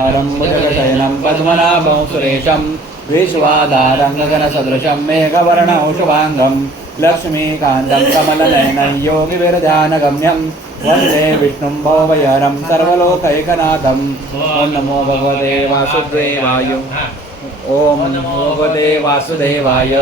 आरम्भजगशयनं पद्मनाभं सुरेशं विश्वाधारङ्गगणसदृशं मेघवर्णौ शुभाङ्गं लक्ष्मीकान्तं कमलनयनं योगिविरध्यानगम्यं वंदे विष्णुं भवभयहरं सर्वलोकैकनाथं। ॐ नमो भगवते वासुदेवाय। ॐ नमो भगवते वासुदेवाय।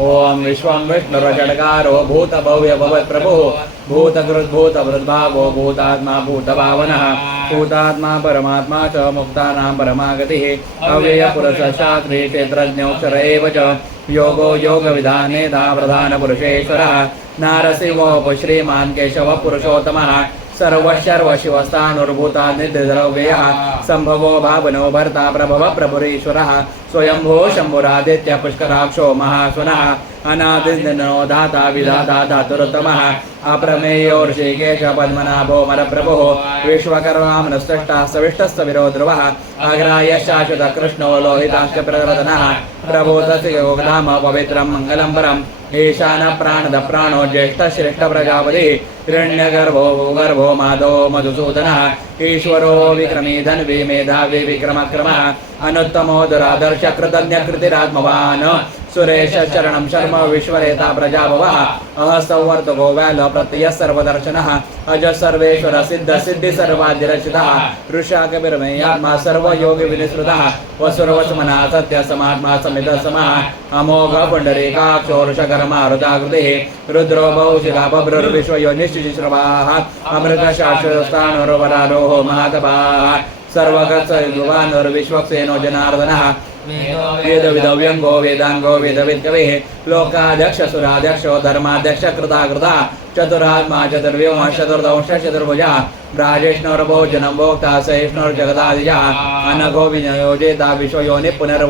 ॐ विश्वं विष्णुरषड्कारो भूतभव्य भवत्प्रभुः भूतकृद्भूतभृद्भावो भूतात्मा भूत भूतभावनः, भूतात्मा परमात्मा च मुक्तानां परमागतिः, अव्ययपुरुषशास्त्री क्षेत्रज्ञोऽक्षर एव च, योगो योगविधानेता प्रधानपुरुषेश्वरः, नारसिंहो श्रीमान् केशवः पुरुषोत्तमः सर्वशर्वशिवस्थानुर्भूता निध्यद्रव्ययः सम्भवो भावनो भर्ता प्रभव प्रभुरेश्वरः। स्वयंभो शम्भुरादित्य पुष्कराक्षो महासुनः। अनादिनो दाता विधाता धातुरुत्तमः अप्रमेयो ऋषिकेश पद्मनाभो मरप्रभुः विश्वकर्मामनुष्टा सविष्टस्तविरो ध्रुवः अग्राय शाश्वत कृष्णो लोहिताश्च प्ररदनः प्रभो तस्य योगधाम पवित्रं मङ्गलं परम् ईशान प्राणद प्राणो ज्येष्ठ श्रेष्ठ हिरण्यगर्भो गर्भो माधो, मधुसूदनः। ईश्वरो विक्रमी धन्वी मेधावी विक्रमक्रमः अनुत्तमो दुरादर्श कृतज्ञकृतिरात्मवान् सुरेश चरणं शर्म, विश्वरेता प्रजाभवः अह संवर्तको व्याल प्रत्यय सर्वदर्शनः, अज सर्वेश्वर सिद्ध सिद्धि सर्वाद्यरचितः ऋषाकविर्मयात्मा सर्वयोगि विनिसृतः वसुरवसमना सत्य समात्मा समित समः, अमोघ पुण्डरीकाक्षोरुषकर्मा हृदाकृतिः रुद्रो बहुशिला बभ्रुर्विश्वयोनिश्चिश्रवाः अमृतशाश्वतस्थाणुर्वरारोहो महातपाः सर्वगत्सयुवानुर्विश्वक्सेनो जनार्दनः वेदविदव्यङ्गो वेदाङ्गो वेदविद्कवेः लोकाध्यक्षसुराध्यक्षो धर्माध्यक्ष कृता कृता चतुरात्मा, चतुर्व्योम, चतुर्दंश, चतुर्भुजः भोक्ता, सहिष्णोर्जगदादिजा अनघो विश्वयोनि पुनर्व